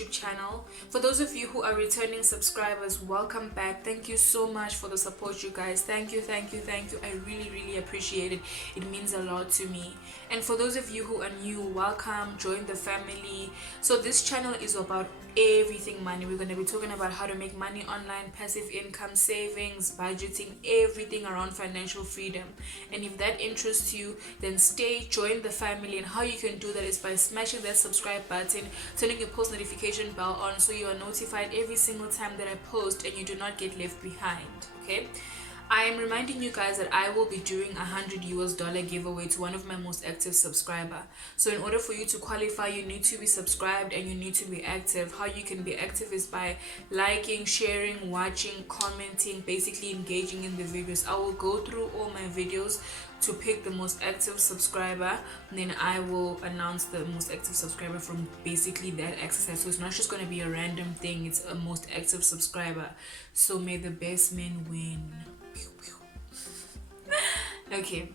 YouTube channel. For those of you who are returning subscribers, welcome back. Thank you so much for the support, you guys. Thank you. I really appreciate it. It means a lot to me. And for those of you who are new, welcome, join the family. So this channel is about everything money. We're going to be talking about how to make money online, passive income, savings, budgeting, everything around financial freedom. And if that interests you, then stay, join the family. And how you can do that is by smashing that subscribe button, turning your post notification bell on so you are notified every single time that I post and you do not get left behind. Okay, I am reminding you guys that I will be doing $100 giveaway to one of my most active subscriber. So in order for you to qualify, you need to be subscribed and you need to be active. How you can be active is by liking, sharing, watching, commenting, basically engaging in the videos. I will go through all my videos to pick the most active subscriber, and then I will announce the most active subscriber from basically that exercise. So it's not just going to be a random thing, it's a most active subscriber. So may the best man win. Okay,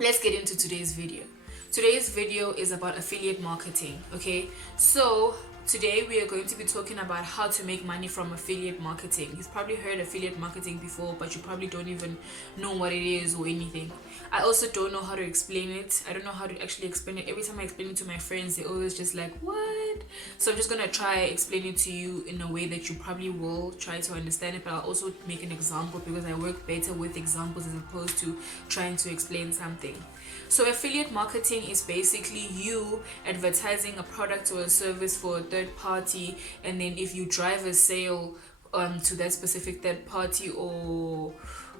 let's get into today's video. Today's video is about affiliate marketing. Okay, so today we are going to be talking about how to make money from affiliate marketing. You've probably heard affiliate marketing before, but you probably don't even know what it is or anything. I also don't know how to explain it. I don't know how to actually explain it. Every time I explain it to my friends, they always just like, what? So I'm just gonna try explain it to you in a way that you probably will try to understand it, but I'll also make an example because I work better with examples as opposed to trying to explain something. So affiliate marketing is basically you advertising a product or a service for a third party, and then if you drive a sale to that specific third party or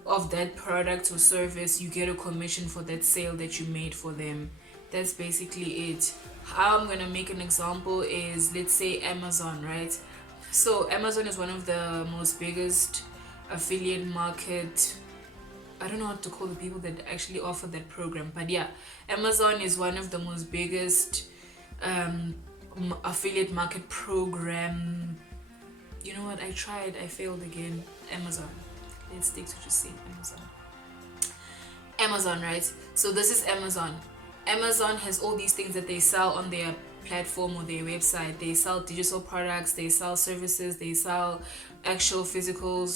of that product or service, you get a commission for that sale that you made for them. That's basically it. How I'm gonna make an example is, let's say Amazon, right? So Amazon is one of the most biggest affiliate market, I don't know what to call the people that actually offer that program, but yeah, Amazon is one of the most biggest affiliate market program. You know what, I tried, I failed again. Amazon, let's stick to just saying Amazon, right? So this is Amazon has all these things that they sell on their platform or their website. They sell digital products, they sell services, they sell actual physical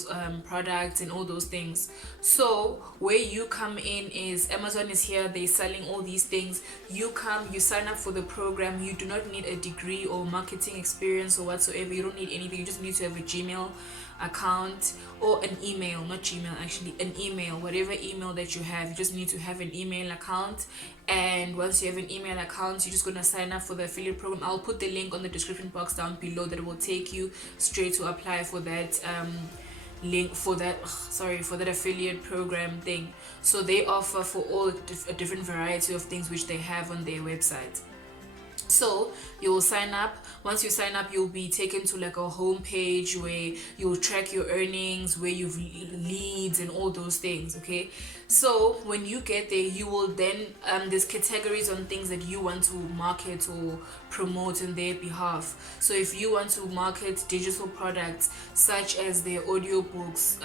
products and all those things. So where you come in is Amazon is here, they're selling all these things. You come, you sign up for the program. You do not need a degree or marketing experience or whatsoever. You don't need anything. You just need to have a Gmail account or an email, not Gmail actually, an email, whatever email that you have. You just need to have an email account, and once you have an email account, you're just going to sign up for the affiliate program. I'll put the link on the description box down below that will take you straight to apply for that link for that affiliate program thing. So they offer for all a different variety of things which they have on their website. So you will sign up. Once you sign up, you'll be taken to like a home page where you'll track your earnings, where you've leads and all those things. Okay, so when you get there, you will then there's categories on things that you want to market or promote on their behalf. So if you want to market digital products such as their audiobooks,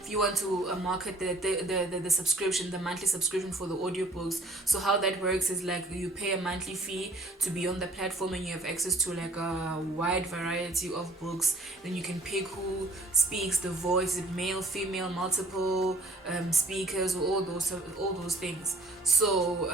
if you want to market the subscription, the monthly subscription for the audiobooks, so how that works is like you pay a monthly fee to be on the platform and you have access to like a wide variety of books. Then you can pick who speaks, the voice, is it male, female, multiple speakers, or all those things. So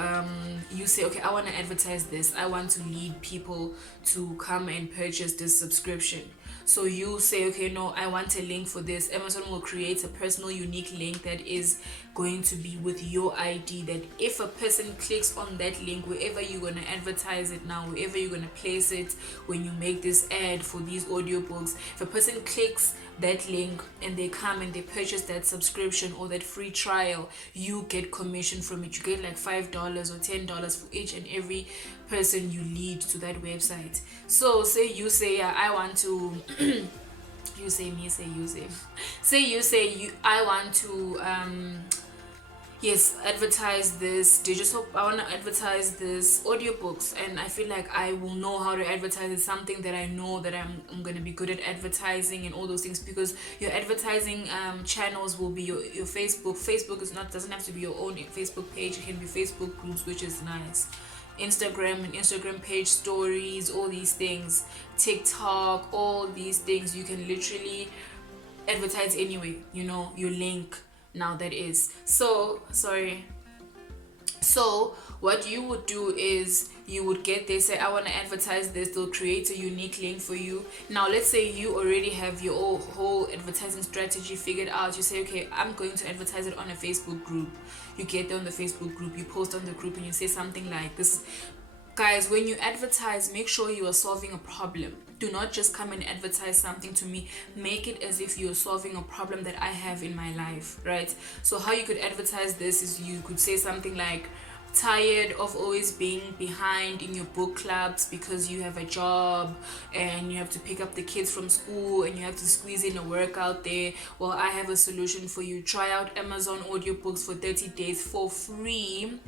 you say, okay, I want to advertise this, I want to lead people to come and purchase this subscription. So you say, okay, no, I want a link for this. Amazon will create a personal unique link that is going to be with your ID, that if a person clicks on that link, wherever you're going to advertise it now, wherever you're going to place it, when you make this ad for these audiobooks, if a person clicks that link and they come and they purchase that subscription or that free trial, you get commission from it. You get like $5 or $10 for each and every person you lead to that website. So say you say, I want to you say me say you say say you say you I want to advertise this digital, I want to advertise this audiobooks, and I feel like I will know how to advertise it, something that I know that I'm going to be good at advertising and all those things, because your advertising channels will be your Facebook is not, doesn't have to be your own Facebook page, it can be Facebook groups, which is nice. Instagram and Instagram page stories, all these things, TikTok, all these things. You can literally advertise anyway, your link now, that is. So what you would do is you would get, they say, I want to advertise this, they'll create a unique link for you. Now let's say you already have your whole advertising strategy figured out. You say, okay, I'm going to advertise it on a Facebook group. You get there on the Facebook group, you post on the group, and you say something like this. Guys, when you advertise, make sure you are solving a problem. Do not just come and advertise something to me. Make it as if you're solving a problem that I have in my life, right? So how you could advertise this is you could say something like, tired of always being behind in your book clubs because you have a job and you have to pick up the kids from school and you have to squeeze in a workout there. Well, I have a solution for you. Try out Amazon audiobooks for 30 days for free,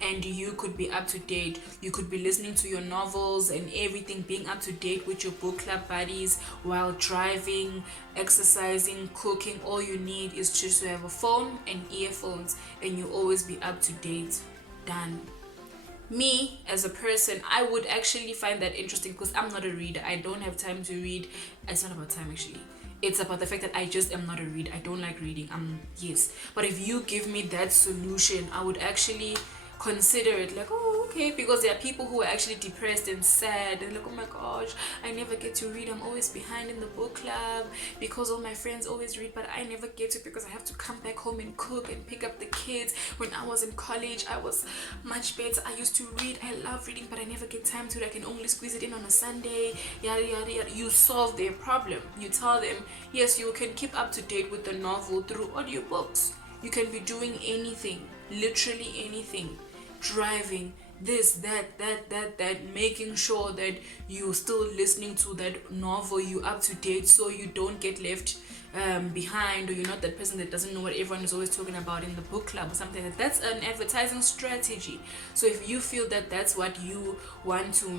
and you could be up to date. You could be listening to your novels and everything, being up to date with your book club buddies while driving, exercising, cooking. All you need is just to have a phone and earphones, and you'll always be up to date. Done. Me as a person, I would actually find that interesting because I'm not a reader. I don't have time to read. It's not about time, actually. It's about the fact that I just am not a reader. I don't like reading. Yes. But if you give me that solution, I would actually consider it, like, oh, okay, because there are people who are actually depressed and sad and like, oh my gosh, I never get to read. I'm always behind in the book club because all my friends always read, but I never get to because I have to come back home and cook and pick up the kids. When I was in college, I was much better. I used to read. I love reading, but I never get time to it. I can only squeeze it in on a Sunday, yada yada yada. You solve their problem. You tell them, yes, you can keep up to date with the novel through audiobooks. You can be doing anything, literally anything. Driving, this, that, making sure that you're still listening to that novel, you up to date, so you don't get left behind, or you're not that person that doesn't know what everyone is always talking about in the book club or something like that. That's an advertising strategy. So if you feel that that's what you want to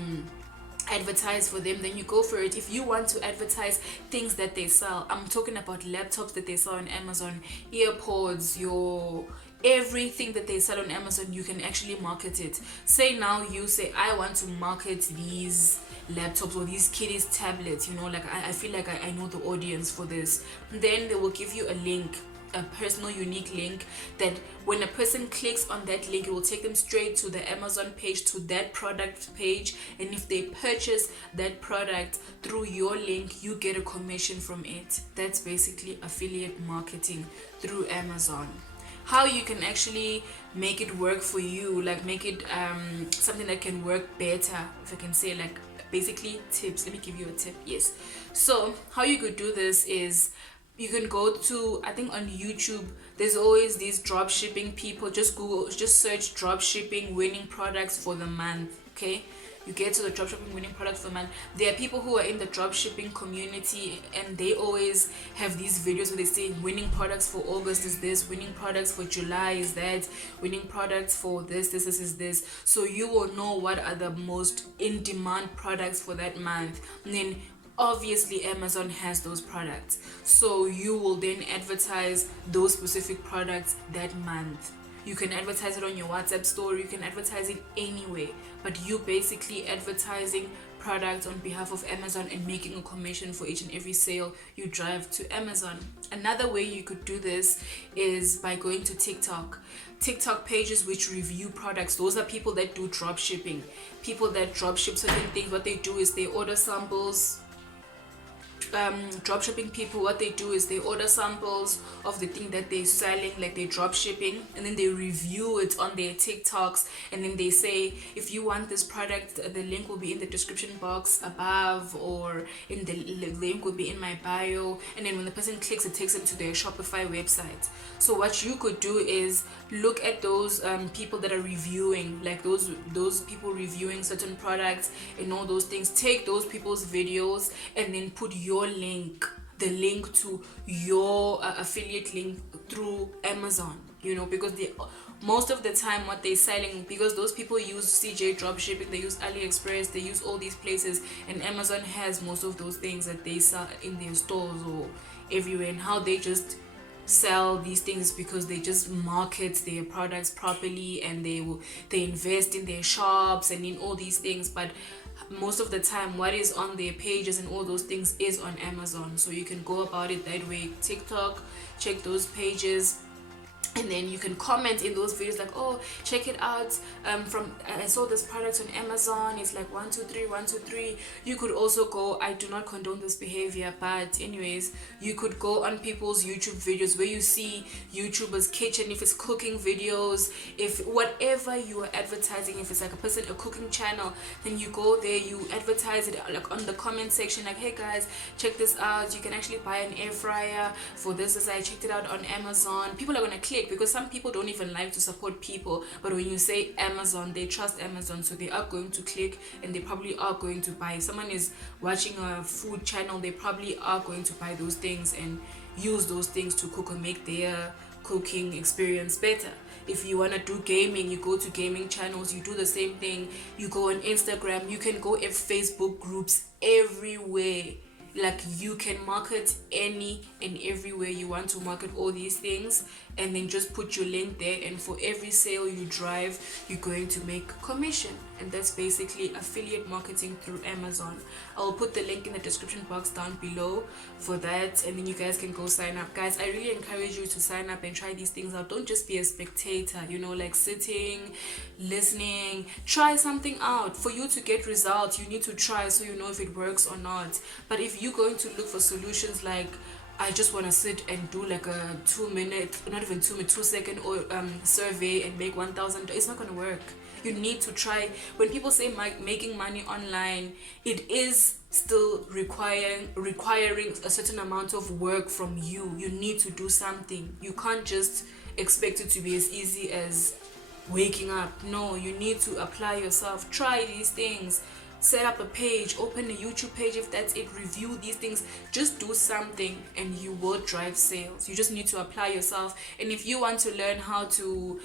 advertise for them, then you go for it. If you want to advertise things that they sell, I'm talking about laptops that they sell on Amazon, earpods, your everything that they sell on Amazon, you can actually market it. Say now you say, I want to market these laptops or these kiddies tablets, like I feel like I know the audience for this. Then they will give you a link, a personal unique link, that when a person clicks on that link, it will take them straight to the Amazon page, to that product page, and if they purchase that product through your link, you get a commission from it. That's basically affiliate marketing through Amazon. How you can actually make it work for you, like make it something that can work better, if I can say, like basically tips. Let me give you a tip. Yes, so how you could do this is you can go to, I think on YouTube, there's always these drop shipping people. Just search drop shipping winning products for the month. Okay, you get to the drop shipping winning products for the month. There are people who are in the drop shipping community, and they always have these videos where they say winning products for August is this, winning products for July is that, winning products for this is this. So you will know what are the most in demand products for that month. And then obviously Amazon has those products, so you will then advertise those specific products that month. You can advertise it on your WhatsApp story, you can advertise it anyway, but you basically advertising products on behalf of Amazon and making a commission for each and every sale you drive to Amazon. Another way you could do this is by going to TikTok pages which review products. Those are people that do drop shipping. People that drop ship certain things, what they do is they order samples. Drop shipping people, what they do is they order samples of the thing that they're selling, like they're drop shipping, and then they review it on their TikToks, and then they say, if you want this product, the link will be in the description box above, or in the link will be in my bio. And then when the person clicks, it takes them to their Shopify website. So what you could do is look at those people that are reviewing, like those people reviewing certain products and all those things. Take those people's videos and then put your link, the link to your affiliate link through Amazon, because most of the time what they're selling, because those people use CJ dropshipping, they use AliExpress, they use all these places, and Amazon has most of those things that they sell in their stores or everywhere, and how they just sell these things because they just market their products properly, and they invest in their shops and in all these things. But most of the time what is on their pages and all those things is on Amazon. So you can go about it that way. TikTok, check those pages, and then you can comment in those videos like, oh, check it out, from I saw this product on Amazon, it's like 1 2 3 1 2 3. You could also go, I do not condone this behavior, but anyways, you could go on people's YouTube videos where you see YouTubers kitchen, if it's cooking videos, if whatever you are advertising, if it's like a cooking channel, then you go there, you advertise it like on the comment section, like, hey guys, check this out, you can actually buy an air fryer for this, as I checked it out on Amazon. People are gonna click because some people don't even like to support people, but when you say Amazon, they trust Amazon, so they are going to click and they probably are going to buy. If someone is watching a food channel, they probably are going to buy those things and use those things to cook or make their cooking experience better. If you want to do gaming, you go to gaming channels, you do the same thing. You go on Instagram, you can go in Facebook groups, everywhere. Like, you can market any and everywhere you want to market all these things, and then just put your link there, and for every sale you drive, you're going to make commission. And that's basically affiliate marketing through Amazon. I'll put the link in the description box down below for that, and then you guys can go sign up. Guys, I really encourage you to sign up and try these things out. Don't just be a spectator, like sitting, listening. Try something out. For you to get results, you need to try, so you know if it works or not. But if you're going to look for solutions like, I just want to sit and do like a 2-minute, not even 2 minute, 2-second or survey and make 1,000, it's not going to work. You need to try. When people say making money online, it is still requiring a certain amount of work from you. You need to do something. You can't just expect it to be as easy as waking up. No, you need to apply yourself. Try these things. Set up a page, open a YouTube page if that's it, review these things. Just do something and you will drive sales. You just need to apply yourself. And if you want to learn how to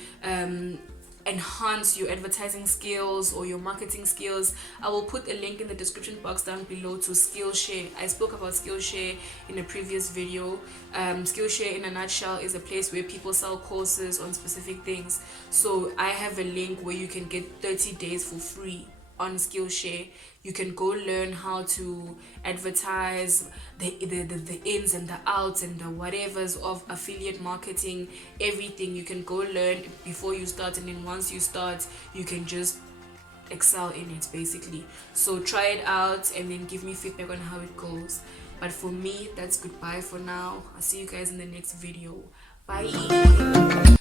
enhance your advertising skills or your marketing skills, I will put a link in the description box down below to Skillshare. I spoke about Skillshare in a previous video. Skillshare in a nutshell is a place where people sell courses on specific things. So I have a link where you can get 30 days for free on Skillshare. You can go learn how to advertise, the ins and the outs and the whatevers of affiliate marketing, everything. You can go learn before you start, and then once you start, you can just excel in it basically. So try it out and then give me feedback on how it goes. But for me, that's goodbye for now. I'll see you guys in the next video. Bye.